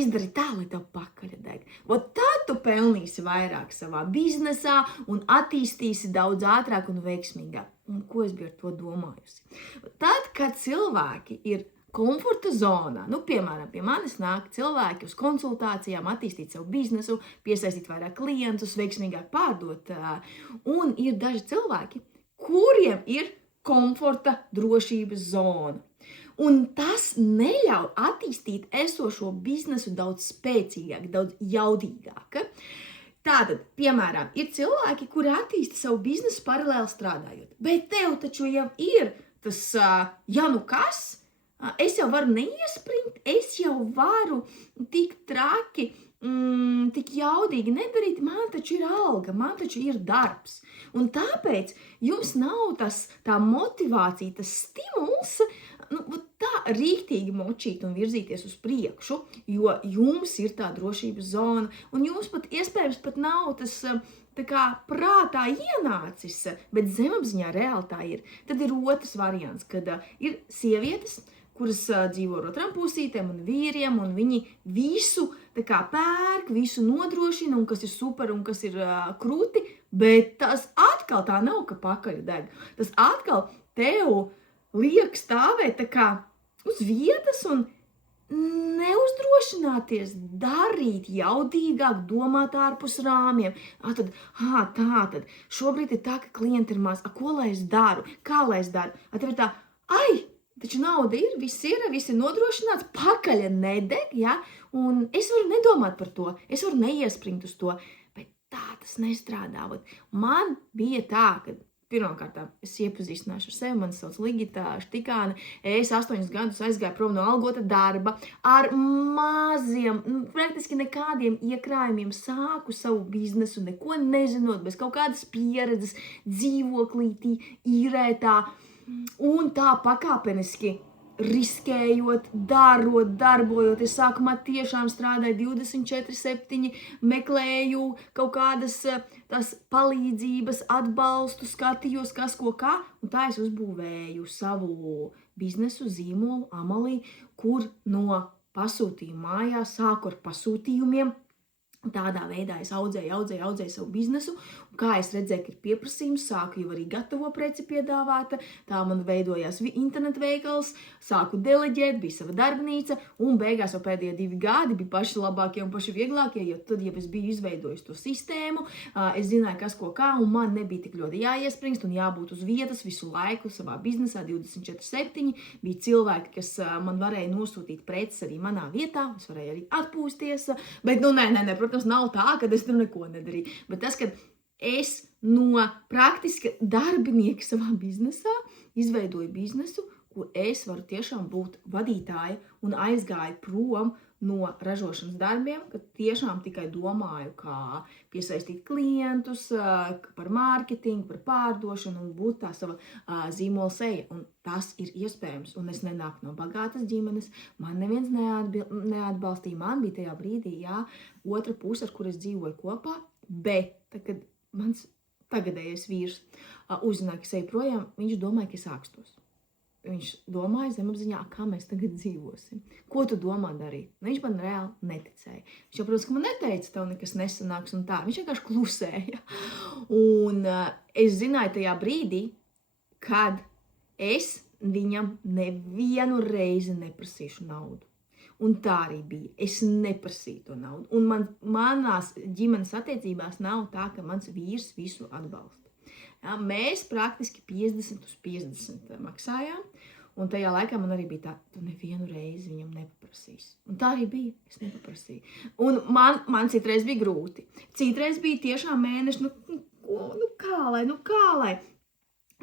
Izdari tā, lai tev pakaļ deg. Tad tu pelnīsi vairāk savā biznesā un attīstīsi daudz ātrāk un veiksmīgāk. Un ko es biju ar to domājusi? Tad, kad cilvēki ir komforta zonā, piemēram, pie manis nāk cilvēki uz konsultācijām, attīstīt savu biznesu, piesaistīt vairāk klientus, veiksmīgāk pārdot. Un ir daži cilvēki, kuriem ir komforta drošības zona. Un tas neļauj attīstīt esošo biznesu daudz spēcīgāk, daudz jaudīgāk. Tātad, piemēram, ir cilvēki, kuri attīsta savu biznesu paralēli strādājot. Bet tev taču jau ir tas, kas, es jau varu neiespringt, es jau varu tik traki, tik jaudīgi nedarīt, man taču ir alga, man taču ir darbs. Un tāpēc jums nav tā motivācija, tas stimuls, tā rīktīgi močīt un virzīties uz priekšu, jo jums ir tā drošības zona, un jums pat iespējams pat nav tas tā kā prātā ienācis, bet zemapziņā reāli tā ir. Tad ir otrs variants, kad ir sievietes, kuras dzīvo ar otram pusītēm un vīriem, un viņi visu tā kā pērk, visu nodrošina, un kas ir super un kas ir krūti, bet tas atkal tā nav, ka pakaļ deg. Tas atkal tev liek stāvēt tā kā uz vietas un neuzdrošināties darīt jaudīgāk, domāt ārpus rāmiem. Tātad, šobrīd ir tā, ka klienti ir maz. Ko lai es daru? Kā lai es daru? Tev ir tā, taču nauda ir, viss ir nodrošināts, pakaļ nedeg, ja? Un es varu nedomāt par to, es varu neiespringt uz to, bet tā tas nestrādā. Man bija tā, ka pirmkārt, es iepazīstināšu ar sevi, mani sauc Ligita Štikāne, es 8 gadus aizgāju prom no algota darba, ar maziem, praktiski nekādiem iekrājumiem sāku savu biznesu, neko nezinot, bez kaut kādas pieredzes, dzīvoklītī, īrētā, un tā pakāpeniski riskējot, darot, darbojot. Es sākumā tiešām strādāju 24/7, meklēju kaut kādas tās palīdzības, atbalstu, skatījos, kas ko kā, un tā es uzbūvēju savu biznesu, zīmolu, Amalī, kur no pasūtījuma mājās sāku ar pasūtījumiem. Tādā veidā es audzēju savu biznesu, un kā es redzēju, ka ir pieprasījums, sāku jau arī gatavo preci piedāvāt, tā man veidojās internetu veikals, sāku deleģēt, bija sava darbnīca, un beigās jau pēdējie 2 gadi bija paši labākie un paši vieglākie, jo tad, ja es biju izveidojis to sistēmu, es zināju, kas ko kā, un man nebija tik ļoti jāiespringst un jābūt uz vietas visu laiku savā biznesā 24/7, bija cilvēki, kas man varēja nosūtīt preces arī manā vietā, es varēju arī atpūsties, bet nē, protams, nav tā, ka es tur neko nedarīju, bet tas, ka es no praktiska darbinieka savā biznesā izveidoju biznesu, kur es varu tiešām būt vadītāja un aizgāju prom no ražošanas darbiem, kad tiešām tikai domāju, kā piesaistīt klientus, par mārketingu, par pārdošanu un būt tā sava zīmola seja. Un tas ir iespējams. Un es nenāku no bagātas ģimenes, man neviens neatbalstīja. Man bija tajā brīdī, otra puse, ar kur es dzīvoju kopā, bet kad mans tagadējais vīrs uzzināja, ka es eju projām, viņš domāja, ka es ākstos. Viņš domāja zemapziņā, kā mēs tagad dzīvosim. Ko tu domā darīt? Viņš man reāli neticēja. Viņš jau, protams, ka man neteica, tev nekas nesanāks un tā. Viņš vienkārši klusēja. Un es zināju tajā brīdī, kad es viņam nevienu reizi neprasīšu naudu. Un tā arī bija. Es neprasīju to naudu. Un manās ģimenes attiecībās nav tā, ka mans vīrs visu atbalsta. Ja, mēs praktiski 50/50 maksājām, un tajā laikā man arī bija tā, tu nevienu reizi viņam nepaprasīsi. Un tā arī bija, es nepaprasīju. Un man citreiz bija grūti. Citreiz bija tiešām mēneši, kā lai,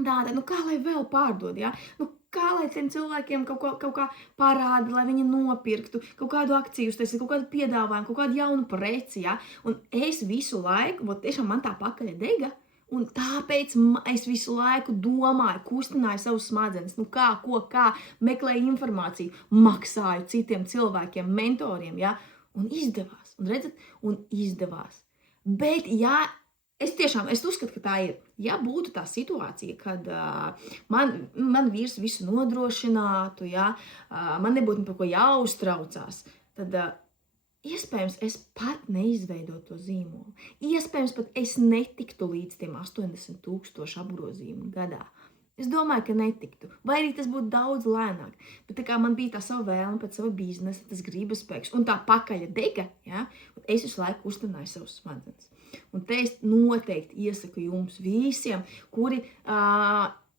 tāda, kā lai vēl pārdod, ja? Kā lai tiem cilvēkiem kaut kā parāda, lai viņi nopirktu, kaut kādu akciju uztaisīt, kaut kādu piedāvājumu, kaut kādu jaunu preci, ja? Un es visu laiku, tiešām man tā pakaļ dega, un tāpēc es visu laiku domāju, kustināju savus smadzenes, kā, meklēju informāciju, maksāju citiem cilvēkiem, mentoriem, ja? Un izdevās, un izdevās. Bet, es uzskatu, ka tā ir. Ja būtu tā situācija, kad man vīrs visu nodrošinātu, man nebūtu par ko jāuztraucās, tad iespējams, es pat neizveidotu to zīmolu. Iespējams, pat es netiktu līdz tiem 80,000 apgrozījumu gadā. Es domāju, ka netiktu. Vai arī tas būtu daudz lēnāk. Bet tā kā man bija tā sava vēlme pēc sava biznesa, tas gribas spēks un tā pakaļa dega, ja, es visu laiku uzturināju savus smadzenes. Un te es noteikti iesaku jums visiem, kuri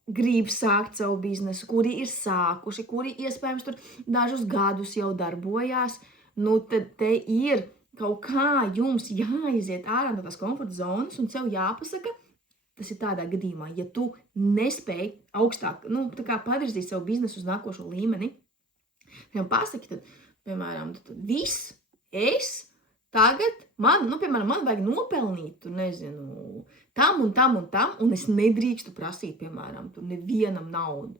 grib sākt savu biznesu, kuri ir sākuši, kuri iespējams tur dažus gadus jau darbojās, nu tad te ir kaut kā jums jāiziet ārā no tās komforta zonas un sev jāpasaka, tas ir tādā gadījumā, ja tu nespēji augstāk, tā kā pavirzīt savu biznesu uz nākošo līmeni, viņam pasaki, tad, piemēram, tad viss, es tagad, man vajag nopelnīt, nezinu, tam un tam un tam, un es nedrīkstu prasīt, piemēram, tur nevienam naudu.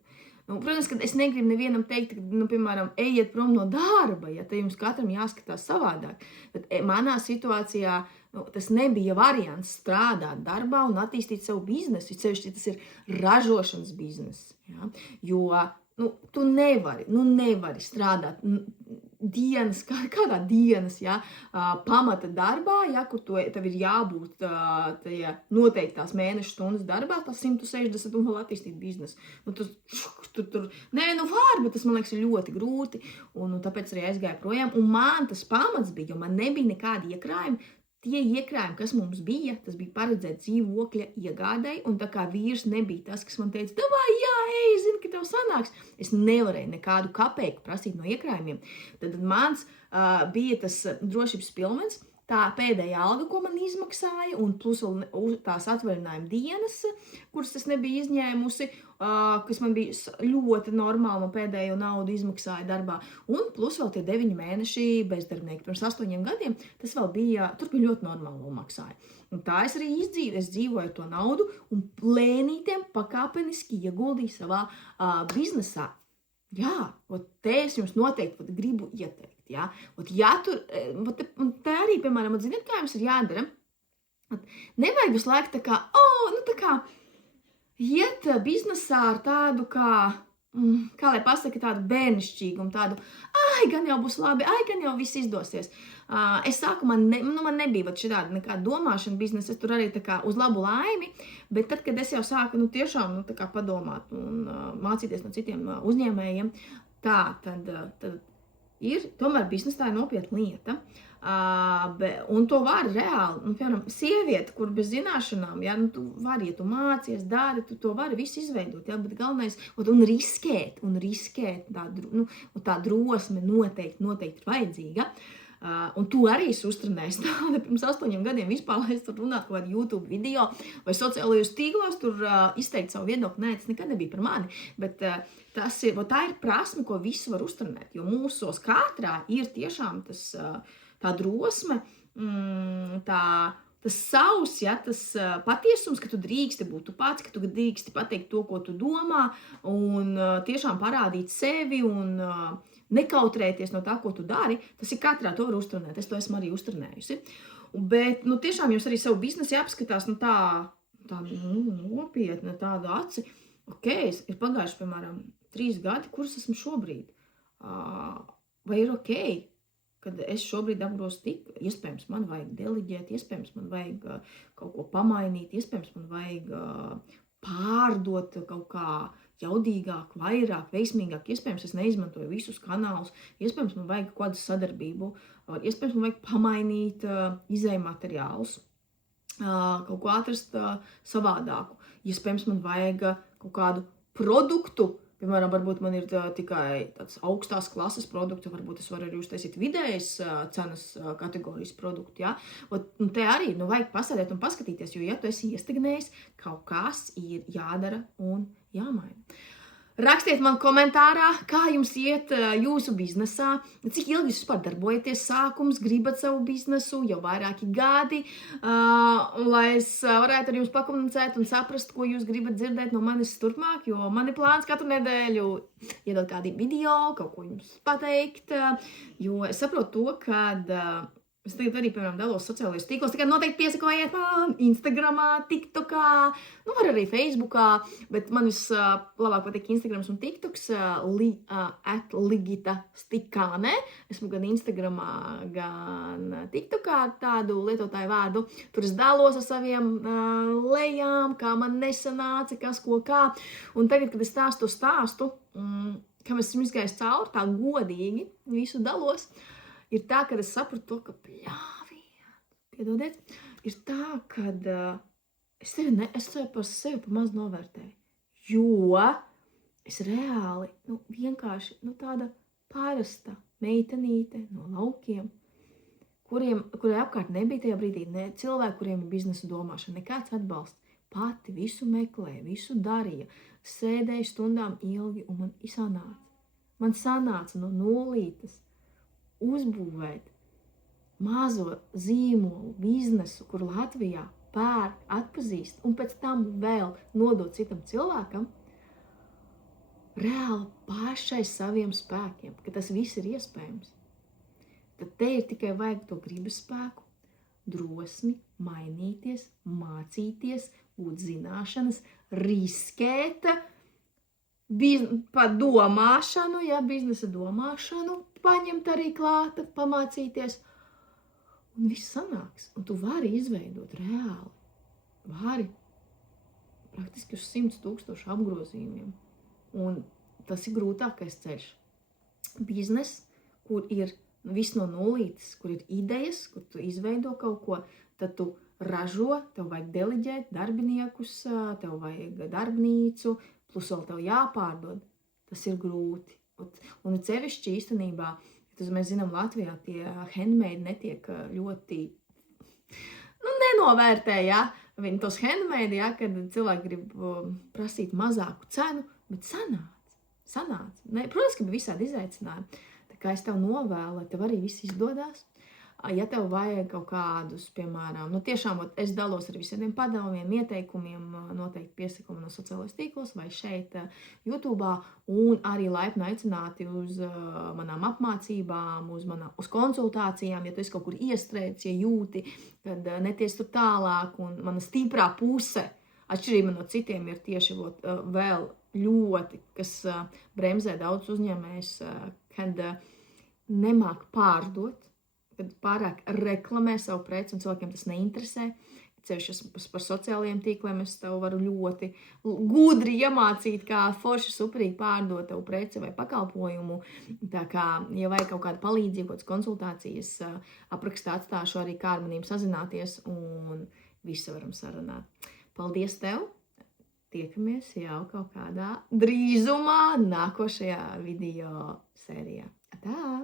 Protams, ka es negribu nevienam teikt, ka, piemēram, ejiet prom no darba, ja te jums katram jāskatās savādāk. Bet manā situācijā tas nebija variants strādāt darbā un attīstīt savu biznesu, ceļš, ja tas ir ražošanas biznes. Ja? Jo tu nevari strādāt dienas, kādā dienas, ja, pamata darbā, ja, kur tev ir jābūt noteiktās mēnešu stundas darbā, tā 160 un vēl attīstīt biznesu. Var, bet tas man liekas ļoti grūti, un tāpēc arī aizgāju projām. Un man tas pamats bija, jo man nebija nekādi iekrājumi. Tie iekrājumi, kas mums bija, tas bija paredzēt dzīvokļa iegādēji, un tā kā vīrs nebija tas, kas man teica, davai, jā, zini, ka tev sanāks. Es nevarēju nekādu kapeiku prasīt no iekrājumiem. Tad mans bija tas drošības pilvens, tā pēdējā alga, ko man izmaksāja, un plus vēl tās atvaļinājuma dienas, kuras es nebiju izņēmusi, kas man bija ļoti normāli, man pēdējo naudu izmaksāja darbā, un plus vēl tie 9 mēneši bezdarbnieki. Pirms 8 gadiem tas vēl bija, tur bija ļoti normāli maksāja. Un tā es arī dzīvoju to naudu un lēnītiem pakāpeniski ieguldīju savā biznesā. Jā, te es jums noteikti gribu ieteikt. Ja? Ja tur, tā arī, piemēram, ziniet, kā jums ir jādara? Nevajag visu laiku tā kā iet biznesā ar tādu kā lai pasaka, tādu bērnišķīgumu, tādu, gan jau būs labi, gan jau viss izdosies. Es sāku, man nebija šitāda nekāda domāšana biznesa, es tur arī tā kā uz labu laimi, bet tad, kad es jau sāku, tiešām, tā kā padomāt un mācīties no citiem uzņēmējiem, tad ir, tomēr biznesa tā ir nopietna lieta. Un to var reāli, piemēram, sieviete, kur bez zināšanām, ja, tu vari, ja tu mācies, dari, tu to vari visu izveidot, ja, bet galvenais, un riskēt, tā drosme noteikti ir vajadzīga. Un tu arī esi uztrenējis tāda pirms 8 gadiem vispār, lai es tur runātu kaut kādu YouTube video vai sociālajos tīklos, tur izteikt savu viedokli. Nē, tas nekad nebija par mani, bet tā ir prasme, ko visu var uztrenēt, jo mūsos katrā ir tiešām tā drosme, tas savs, ja, tas patiesums, ka tu drīksti būt tu pats, ka tu drīksti pateikt to, ko tu domā, un tiešām parādīt sevi un nekautrēties no tā, ko tu dari, tas ir katrā, to var uztrenēt. Es to esmu arī uztrenējusi. Bet, tiešām jums arī savu biznesu jāpaskatās, tā nopietna, tāda aci. Ir pagājuši, piemēram, 3 gadi, kurus esmu šobrīd. Vai ir kad es šobrīd apgrozu tik, iespējams, man vajag deliģēt, iespējams, man vajag kaut ko pamainīt, iespējams, man vajag pārdot kaut kā jaudīgāk, vairāk, veiksmīgāk, iespējams, es neizmantoju visus kanālus, iespējams, man vajag kaut kādu sadarbību, iespējams, man vajag pamainīt izējmateriālus, kaut ko atrast savādāku, iespējams, man vajag kaut kādu produktu, piemēram, varbūt man ir tikai tāds augstās klases produkts, varbūt es varu arī uztaisīt vidējas cenas kategorijas produktu, ja? Un te arī, vajag pasēdēt un paskatīties, jo, ja tu esi iestagnējis, kaut kas ir jādara un jāmaina. Rakstiet man komentārā, kā jums iet jūsu biznesā, cik ilgi jūs vispār darbojaties, sākums, gribat savu biznesu, jau vairāki gadi, lai es varētu ar jums pakomunicēt un saprast, ko jūs gribat dzirdēt no manis turpmāk, jo man ir plāns katru nedēļu iedot kādu video, kaut ko jums pateikt, jo es saprotu to, kad es tagad arī, piemēram, dalos sociālajos tīklos, tikai noteikti piesakojiet man Instagramā, TikTokā, var arī Facebookā, bet man vislabāk patīk Instagrams un TikToks, @Ligita Stikāne. Esmu gan Instagramā, gan TikTokā tādu lietotāju vārdu, tur es dalos ar saviem lejām, kā man nesanāca, kas ko kā, un tagad, kad es stāstu, kam es esmu izgājis cauri, tā godīgi visu dalos, ir tā, ka es sapratu to, ka piedodiet, ir tā, ka es sevi par maz novērtēju, jo es reāli, vienkārši, tāda parasta meitenīte no laukiem, kurai apkārt nebija tajā brīdī ne cilvēki, kuriem ir biznesa domāšana, nekāds atbalsts. Pati visu meklēja, visu darīja, sēdēja stundām ilgi un man sanāca. Man sanāca no nulītes uzbūvēt mazo zīmolu biznesu, kur Latvijā pērk, atpazīst un pēc tam vēl nodot citam cilvēkam, reāli pašai saviem spēkiem, ka tas viss ir iespējams. Tad te ir tikai vajag to gribas spēku, drosmi, mainīties, mācīties, būt zināšanas, riskēt, par domāšanu, biznesa domāšanu, paņemt arī klāta, pamācīties. Un viss sanāks, un tu vari izveidot reāli. Vari praktiski uz 100,000 apgrozījumiem. Un tas ir grūtākais ceļš. Biznes, kur ir viss no nulītes, kur ir idejas, kur tu izveido kaut ko, tad tu ražo, tev vajag deliģēt darbiniekus, tev vajag darbnīcu, plus vēl tev jāpārdod. Tas ir grūti. Un cevišķi īstenībā, mēs zinām, Latvijā tie handmade netiek ļoti nenovērtē, viņi tos handmade, kad cilvēki grib prasīt mazāku cenu, bet sanāca. Protams, ka bija visādi izaicinājumi. Tā kā es tev novēlu, lai tev arī viss izdodās. Ja tev vajag kaut kādus, piemēram, tiešām es dalos ar visiem padomiem, ieteikumiem, noteikti piesakumi no sociālajos tīklos vai šeit YouTube'ā, un arī laipni aicināti uz manām apmācībām, uz konsultācijām, ja tu esi kaut kur iestrēdis, ja jūti, kad neties tur tālāk, un mana stiprā puse, atšķirība no citiem, ir tieši vēl ļoti, kas bremzē daudz uzņēmējus, kad nemāk pārdot, kad pārāk reklamē savu preci un cilvēkiem tas neinteresē. Cevišķi par sociālajiem tīkliem es tev varu ļoti gudri iemācīt, kā forši superīgi pārdot tev preci vai pakalpojumu. Tā kā, ja vajag kaut kādu palīdzību, kādas konsultācijas, aprakstā atstāšu arī kā ar manīm sazināties un visu varam sarunāt. Paldies tev! Tiekamies jau kaut kādā drīzumā nākošajā video sērijā. Tā!